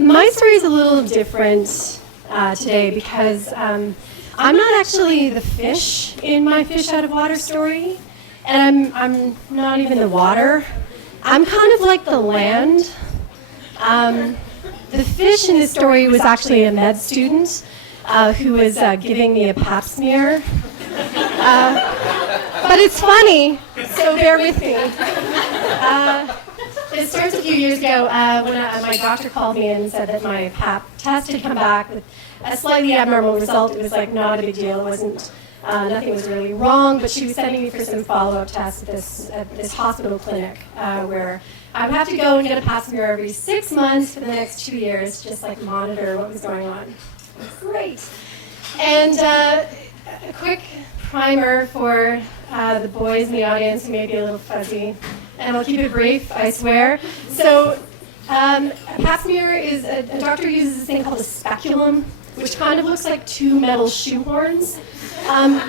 my story is a little different today because I'm not actually the fish in my fish out of water story, and I'm not even the water. I'm kind of like the land. The fish in this story was actually a med student who was giving me a pap smear. But it's funny, so bear with me. It starts a few years ago when my doctor called me and said that my pap test had come back with a slightly abnormal result. It was like not a big deal. It wasn't, nothing was really wrong, but she was sending me for some follow-up tests at this hospital clinic where I would have to go and get a pap smear every 6 months for the next 2 years, just like monitor what was going on. Great. And a quick primer for the boys in the audience who may be a little fuzzy, and I'll keep it brief, I swear. So a pap smear is, a doctor uses this thing called a speculum, which kind of looks like two metal shoehorns, and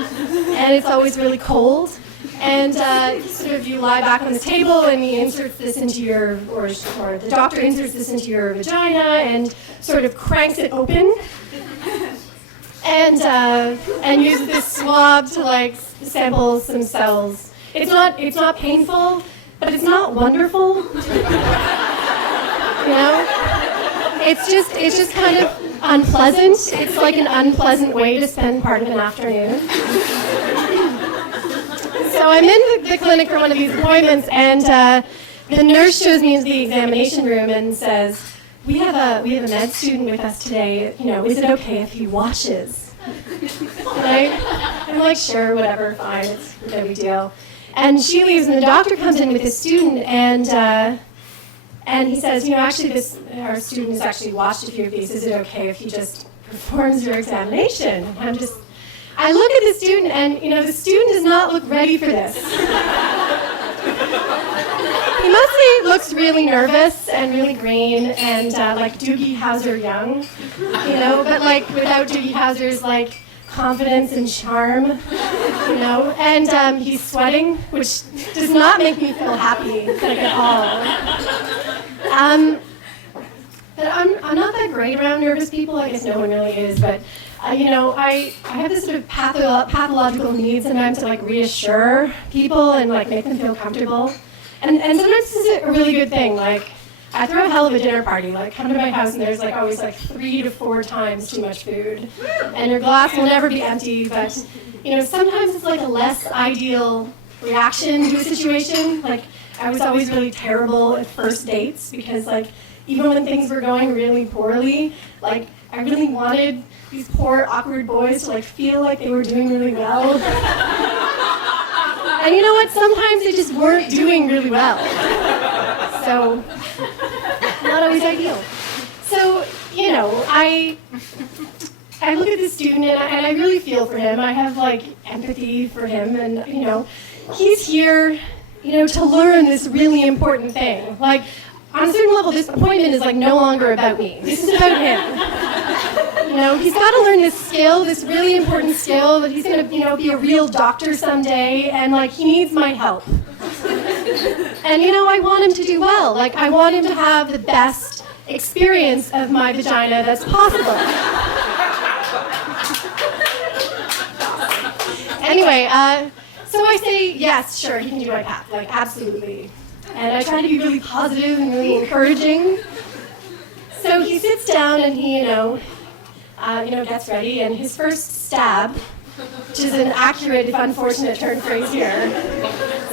it's always really cold. And sort of you lie back on the table and he inserts this into your, or the doctor inserts this into your vagina and sort of cranks it open. And uses this swab to like sample some cells. It's not painful, but it's not wonderful. You know? It's just kind of unpleasant. It's like an unpleasant way to spend part of an afternoon. So I'm in the clinic for one of these appointments, and the nurse shows me into the examination room and says, We have a med student with us today. You know, is it okay if he washes? And I'm like, sure, whatever, fine, it's no big deal. And she leaves, and the doctor comes in with his student, and he says, you know, actually, our student has actually washed a few of these. Is it okay if he just performs your examination? And I look at the student, and you know, the student does not look ready for this. He mostly looks really nervous and really green and like Doogie Howser young, you know, but like without Doogie Howser's like confidence and charm, you know, and he's sweating, which does not make me feel happy like at all. But I'm not that great around nervous people. I guess no one really is, but you know, I have this sort of pathological need sometimes to like reassure people and like make them feel comfortable. And sometimes this is a really good thing. Like, I throw a hell of a dinner party. Like, come to my house and there's like always like 3 to 4 times too much food. And your glass will never be empty, but you know, sometimes it's like a less ideal reaction to a situation. Like, I was always really terrible at first dates because like, even when things were going really poorly, like, I really wanted these poor, awkward boys to like feel like they were doing really well. And you know what? Sometimes they just weren't doing really well. So, not always ideal. So, you know, I look at this student and I really feel for him. I have like empathy for him, and you know, he's here, you know, to learn this really important thing. Like, on a certain level, this appointment is like no longer about me. This is about him. You know, he's got to learn this skill, this really important skill that he's going to, you know, be a real doctor someday, and like he needs my help. And you know, I want him to do well. Like, I want him to have the best experience of my vagina that's possible. Anyway, so I say yes, sure, he can do my pap, like absolutely. And I try to be really positive and really encouraging. So he sits down and he, you know, gets ready, and his first stab, which is an accurate, if unfortunate, turn phrase here.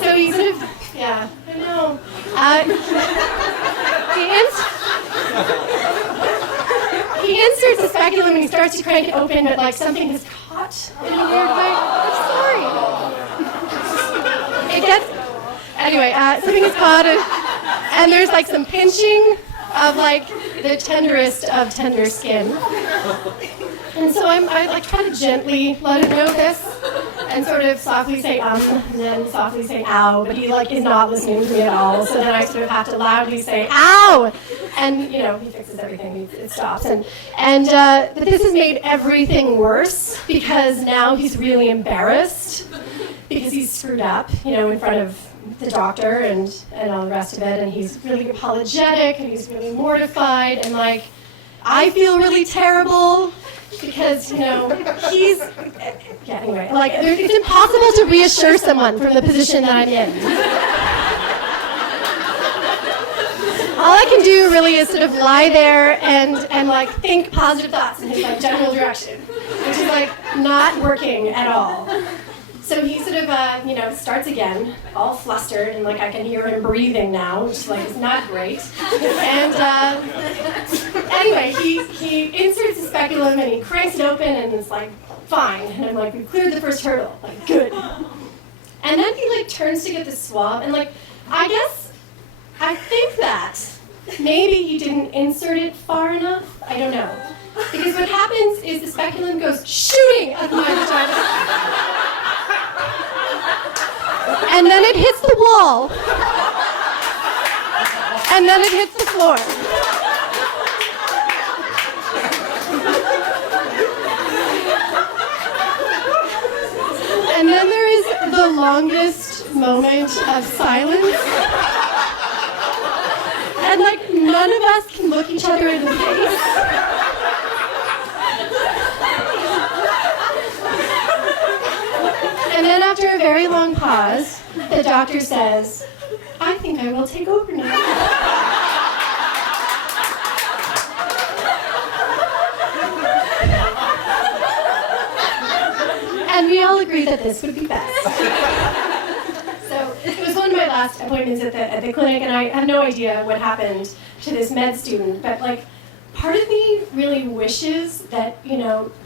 So he sort of, yeah, I know. He inserts the speculum and he starts to crank it open, but like something has caught in a weird way. I'm sorry. It gets. Anyway, something is caught, and there's like some pinching of like the tenderest of tender skin. And so I like try to gently let him know this, and sort of softly say and then softly say ow, but he like is not listening to me at all. So then I sort of have to loudly say ow, and you know, he fixes everything. It stops, and but this has made everything worse because now he's really embarrassed because he's screwed up, you know, in front of the doctor and all the rest of it, and he's really apologetic and he's really mortified, and like I feel really terrible because, he's, yeah, anyway, like, it's impossible to reassure someone from the position that I'm in. All I can do really is sort of lie there and like think positive thoughts in his like general direction, which is like not working at all. So he sort of, starts again, all flustered, and like I can hear him breathing now, which like is not great. And anyway, he inserts the speculum and he cranks it open, and it's like fine. And I'm like, we cleared the first hurdle, like good. And then he like turns to get the swab, and like I think that maybe he didn't insert it far enough. I don't know. Because what happens is the speculum goes shooting out of my vagina. And then it hits the wall. And then it hits the floor. And then there is the longest moment of silence. And like none of us can look each other in the face. And then after a very long pause, the doctor says, I think I will take over now. And we all agreed that this would be best. So it was one of my last appointments at the clinic, and I have no idea what happened to this med student, but like part of me really wishes that,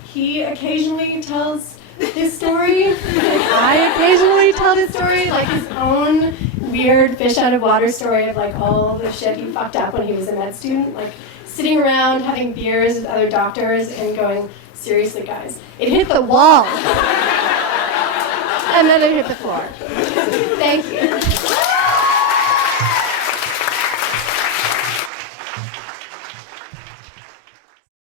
he occasionally tells this story. I occasionally tell this story, like his own weird fish out of water story of like all the shit he fucked up when he was a med student, like sitting around having beers with other doctors and going, seriously guys, it hit the wall. And then it hit the floor. Thank you.